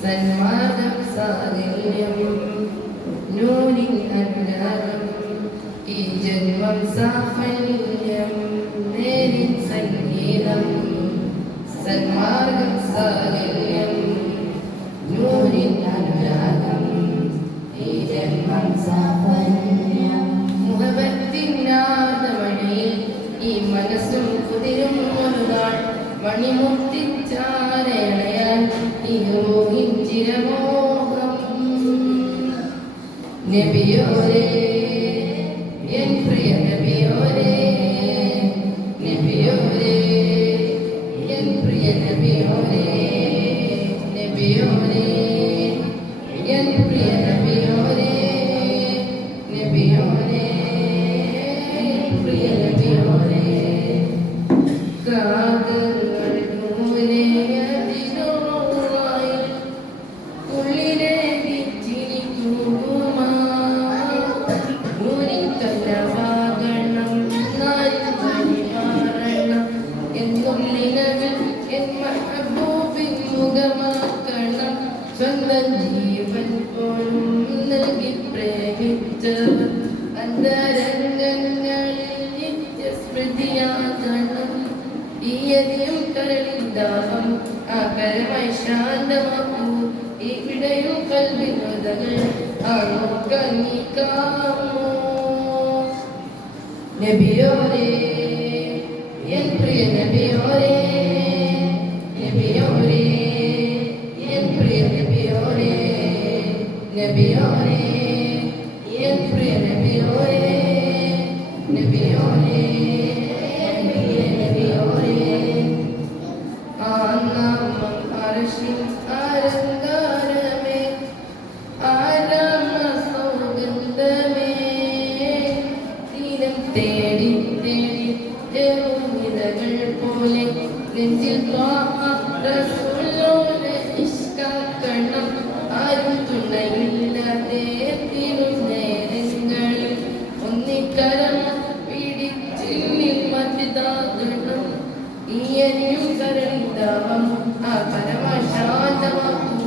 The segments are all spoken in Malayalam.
സന്മാർഗം സാരല്യം നൂരിൻ അനുരാഗം ഈ ജന്മം സാഫല്യം നേരിൻ സംഗീതം സന്മാർഗം സാരല്യം നൂരിൻ അനുരാഗം ഈ ജന്മം സാഫല്യം മുഹബത്തിൻ നാദമണിയിൽ ഈ മനസ്സും കുതിരും ഒരു നാൾ മണിമുത്തിച്ചാരയണയാൽ ഇഹമോഹിൻ ചിരമോഹം നബിയോരേ എൻ പ്രിയ നബിയോരേ നബിയോരേ എൻ പ്രിയ നബിയോരേ നബിയോരേ എൻ പ്രിയ നബിയോരേ നബിയോരേ എൻ പ്രിയ നബിയോരേ സ്വന്തം ജീവൻ പോലും നൽകി പ്രേമിച്ചവർ അന്തരംഗങ്ങളിൽ നിത്യസ്മൃതിയാകണം ഈയതിയും കരളിൻ ദാഹം ആകരമായി ശാന്തമാക്കൂ ഇവിടെയും കൽവിനുതകൾ ആണോക്കോ നബിയോരേ എൻ പ്രിയ നബിയോരേ നബിയോരേ എൻ പ്രിയ നബിയോരേ നബിയോരേ എൻ പ്രിയ നബിയോരേ നബിയോരേ എൻ പ്രിയ നബിയോരേ ആനാമം അർശിൻ അലങ്കാരമേ ആരാമ സൗഗന്ധമേ തീരം തേടി തേടി ജറുമിതകൾ പോലെ നെഞ്ചിൽ റസൂലോനെ ഇഷ്കാക്കണം ആരും തുണയില്ലാതെ തിരുനേരങ്ങളിൽ ഒന്നിക്കരം പിടിച്ചിൽ മതിതാകണം ഈയനിയും കരളിതാവം ആ പരമശാന്തമാക്കൂ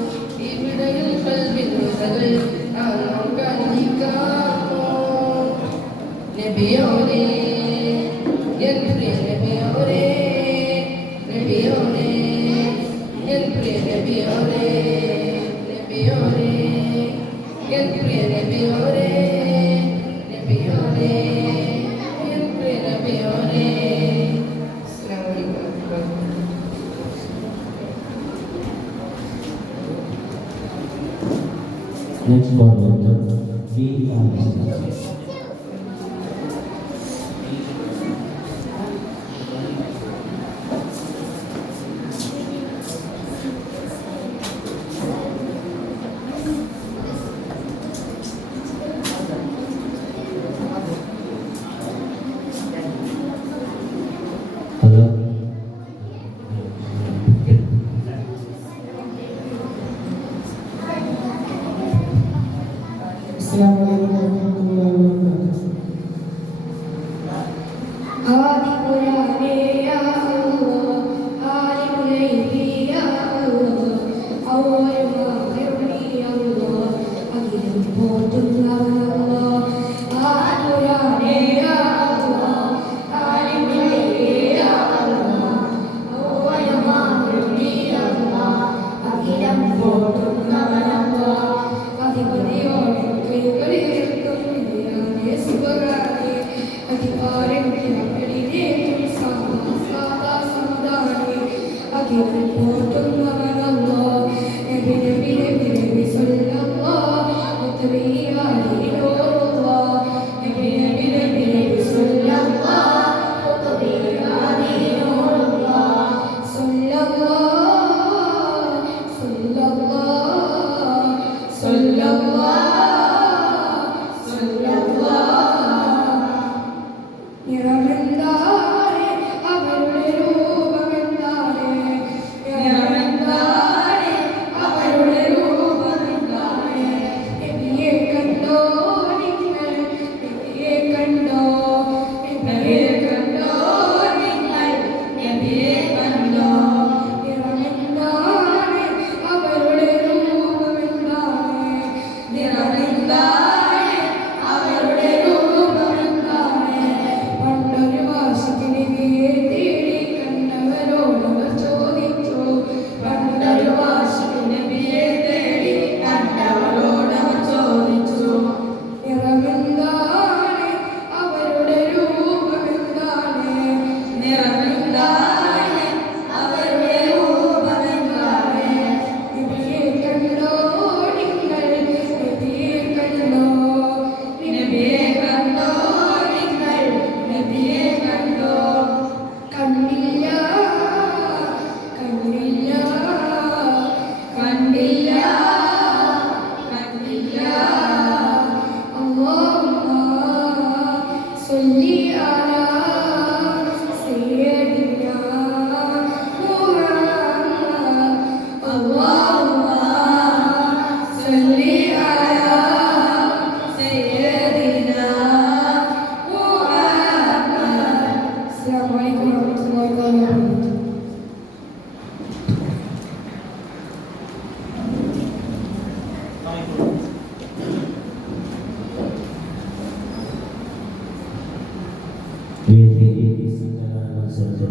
ഇവിടെയും കൽവിനുതകൾ ആകാമോ നബിയോരേ എൻ പ്രിയ നബിയോരേ നബിയോരേ എൻ പ്രിയ നബിയോരേ നബിയോരേ എൻ പ്രിയ നബിയോരേ നബിയോരേ എൻ പ്രിയ നബിയോരേ. അസ്സലാമു അലൈക്കും. Next coordinator, V.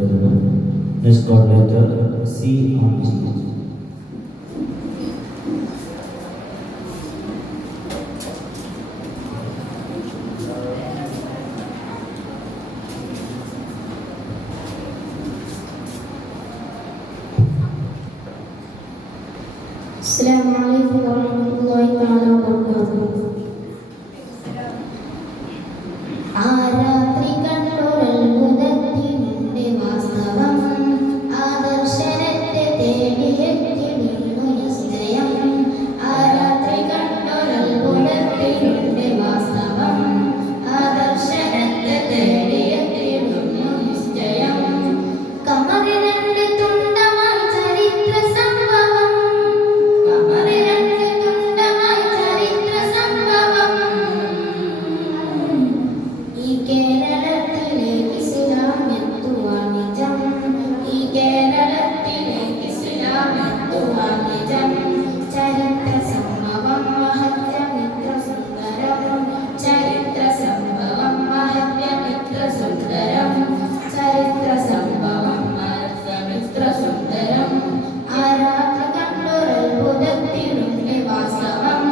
തുടരുന്നു. Next coordinator C on stage. السلام عليكم ورحمة الله تعالى وبركاته. ആരാത്രി കണ്ടൊരത്ഭുതത്തിനുണ്ട് വാസ്തവം, ആദർശനത്തെ തേടിയെത്തിടുന്നു നിശ്ചയം. ആരാത്രി കണ്ടൊരത്ഭുതത്തിനുണ്ട് വാസ്തവം, ആദർശനത്തെ തേടിയെത്തിടുന്നു നിശ്ചയം. കമറിരണ്ട് തുണ്ടമായി ചരിത്ര സംഭവം, കമറിരണ്ട് തുണ്ടമായി ചരിത്ര സംഭവം. ഈ കേരളത്തിലേക്ക് ഇസ്ലാം എത്തുവാൻ നിജം, ഈ കേരളത്തിലേക്ക് ഇസ്ലാം എത്തുവാൻ നിജം. ചരിത്ര സംഭവം മഹത്യമിത്ര സുന്ദരം, ചരിത്ര സംഭവം മഹത്യമിത്ര സുന്ദരം, ചരിത്ര സംഭവം മഹത്യമിത്ര സുന്ദരം. ആരാത്രി കണ്ടൊരത്ഭുതത്തിനുണ്ട് വാസ്തവം,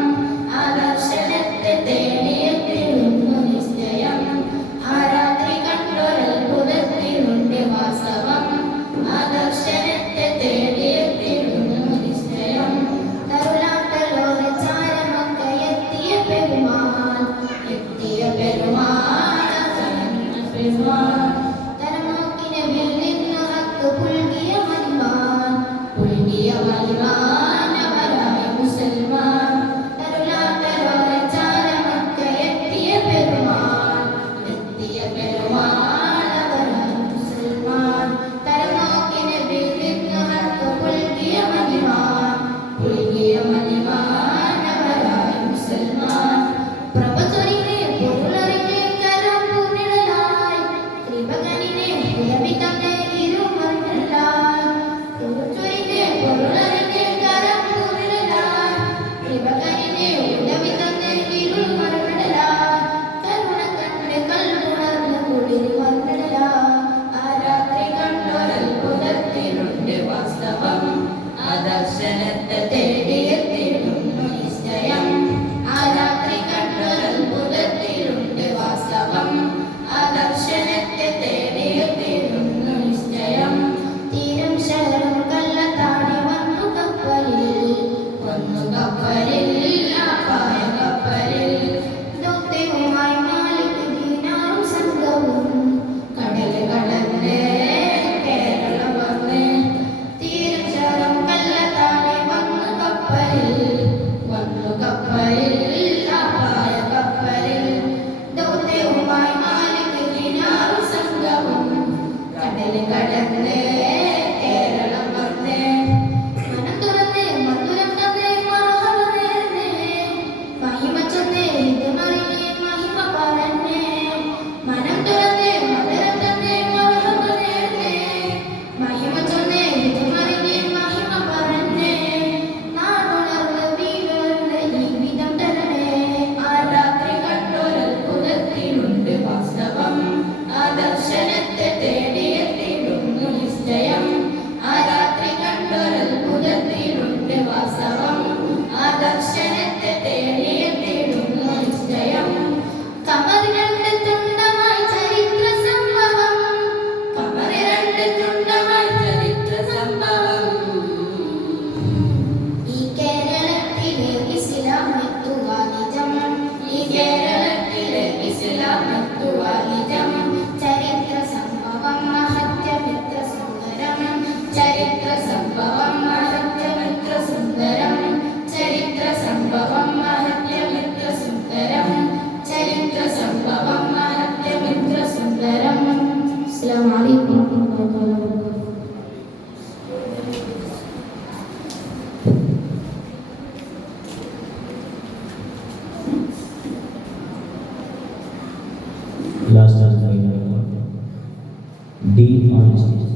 ആദർശനത്തെ തേടിയെത്തിടുന്നു നിശ്ചയം. ആരാത്രി കണ്ടൊരത്ഭുതത്തിനുണ്ട് വാസ്തവം, ആദർശനത്തെ തേടിയെത്തിടുന്നു നിശ്ചയം. കരുളാക്കലോടെ ചാരമൊക്കെ എത്തിയ പെരുമാൾ, എത്തിയ പെരുമാൾ, പെരുമാൾ. തലമോക്കിനെ വില്ലിന്നു ഹക്ക് പുൽകിയ മലിമാൻ, പുൽകിയ മലിമാൻ അവരായ മുസൽമാൻ. കരുളാക്കലോടെ ചാരമൊക്കെ എത്തിയ പെരുമാൾ, എത്തിയ പെരുമാൾ അവരായ മുസൽമാൻ. തലമോക്കിനെ വില്ലിന്നു ഹക്ക് പുൽകിയ മലിമാൻ, പുൽകിയ മലിമാൻ അവരായ മുസൽമാൻ. പ്രഭചൊരിഞ്ഞ് പൊരുളറിഞ്ഞ് കരം പൂനിഴലായി, കൃപകനിനെ പുലവി തന്നെ ഇരുമരുളായി. പ്രഭചൊരിഞ്ഞ് പൊരുളറിഞ്ഞ് കരം പൂനിഴലായി, കൃപകനിനെ പുലവി തന്നെ ഇരുമരുളായി. കരുണ കണ്ട് കൽപ്പുണർന്ന് കുളിര് വന്നിടലായി. ആരാത്രി കണ്ടൊരത്ഭുതത്തിനുണ്ട് വാസ്തവം, ആദർശനത്തെ തേടിയെത്തിടുന്നു നിശ്ചയം. ആരാത്രി കണ്ടൊരത്ഭുതത്തിനുണ്ട് വാസ്തവം, ആദർശനത്തെ തേടിയെത്തിടുന്നു നിശ്ചയം. തീരം ശരം കള്ളത്താടി വന്നു കപ്പലിൽ, വന്നു കപ്പലിൽ, ആപായ കപ്പലിൽ. ദൗത്യവുമായി മാലിക് ദീനാറും സംഘവും കടൽ കടന്ന് കേരളം വന്ന്. തീരം ശരം കള്ളത്താടി വന്നു കപ്പലിൽ, വന്നു കപ്പലിൽ, ആപായ കപ്പലിൽ. ദൗത്യവുമായി മാലിക് ദീനാറും സംഘവും കടൽ കടന്ന് കേരളം വന്ന്. മനം തുറന്ന് മധുരം തന്ന് മർഹബ നേർന്ന്, മഹിമ ചൊന്ന് ഇത് മറിഞ്ഞ് മഹിമ പറഞ്ഞ്. മനം തുറന്ന് മധുരം തന്ന് മർഹബ നേർന്ന്, മഹിമ ചൊന്ന് ഇത് മറിഞ്ഞ് മഹിമ പറഞ്ഞ്. നാടുണർന്ന് വീടുണർന്ന് ജീവിതം തരണേ. ആരാത്രി കണ്ടൊരത്ഭുതത്തിനുണ്ട് വാസ്തവം, ആദർശനത്തെ തേടിയെത്തിടുന്നു നിശ്ചയം. ആരാത്രി കണ്ടൊരത്ഭുതത്തിനുണ്ട് വാസ്തവം, ആദർശനത്തെ തേടിയെത്തിടുന്നു നിശ്ചയം. കമറിരണ്ട് തുണ്ടമായി ചരിത്ര സംഭവം, കമറിരണ്ട് തുണ്ടമായി ചരിത്ര സംഭവം. ഈ കേരളത്തിലേക്ക് ഇസ്ലാം എത്തുവാൻ നിജം, ഈ കേരളത്തിലേക്ക് ഇസ്ലാം എത്തുവാൻ നിജം. ചരിത്ര സംഭവം മഹത്യമിത്ര സുന്ദരം, ചരിത്ര സംഭവം മഹത്യമിത്ര സുന്ദരം, ചരിത്ര സംഭവം മഹത്യമിത്ര സുന്ദരം, ചരിത്ര സംഭവം മഹത്യമിത്ര സുന്ദരം. അസ്സലാമു അലൈക്കും വറഹ്മത്തുള്ളാഹി വബറകാതുഹു. Last and final one. D on stage.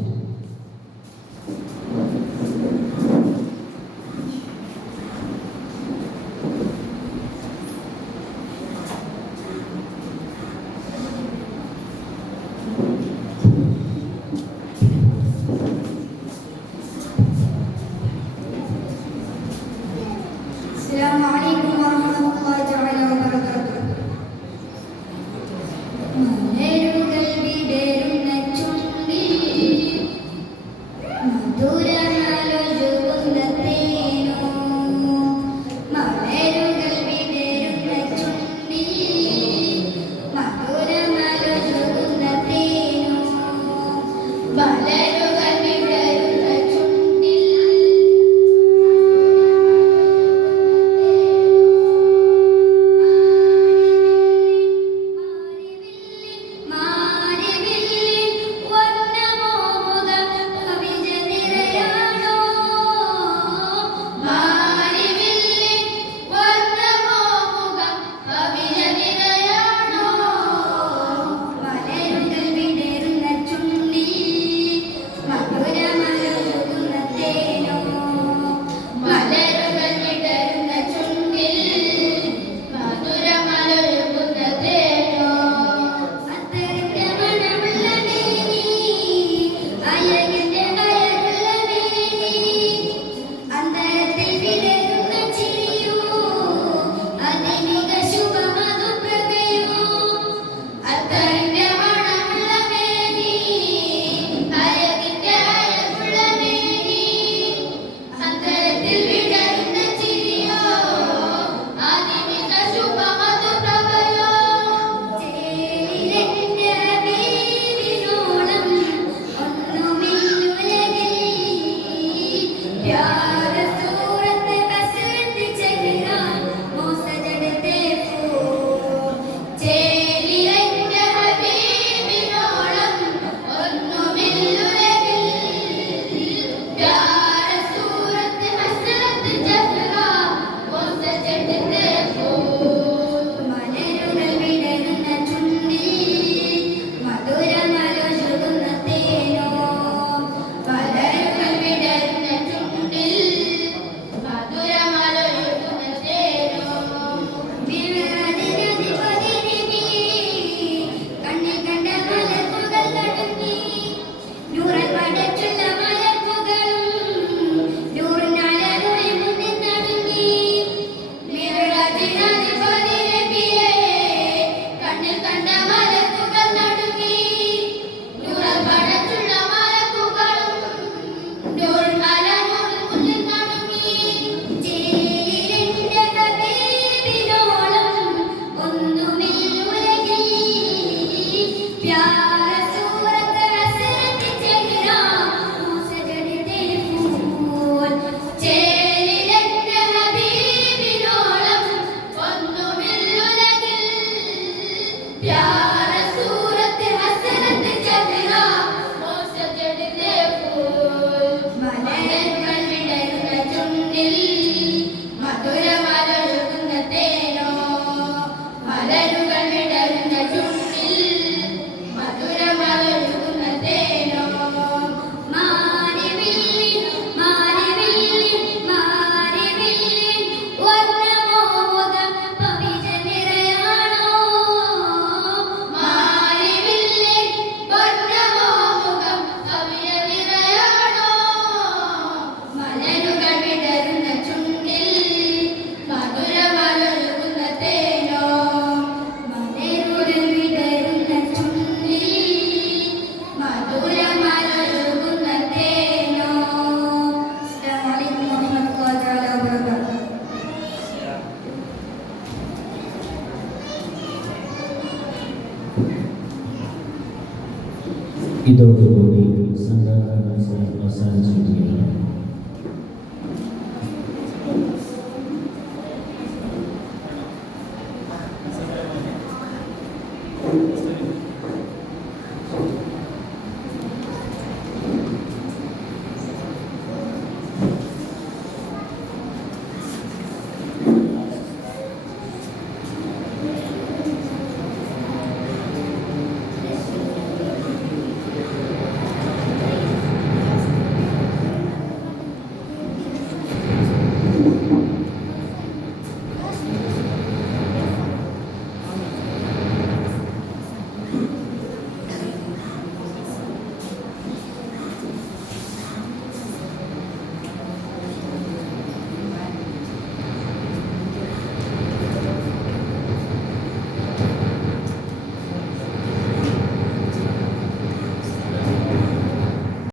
ഇതോടുകൂടി സംഘാടന മത്സരം അവസാനിച്ചിരിക്കുകയാണ്.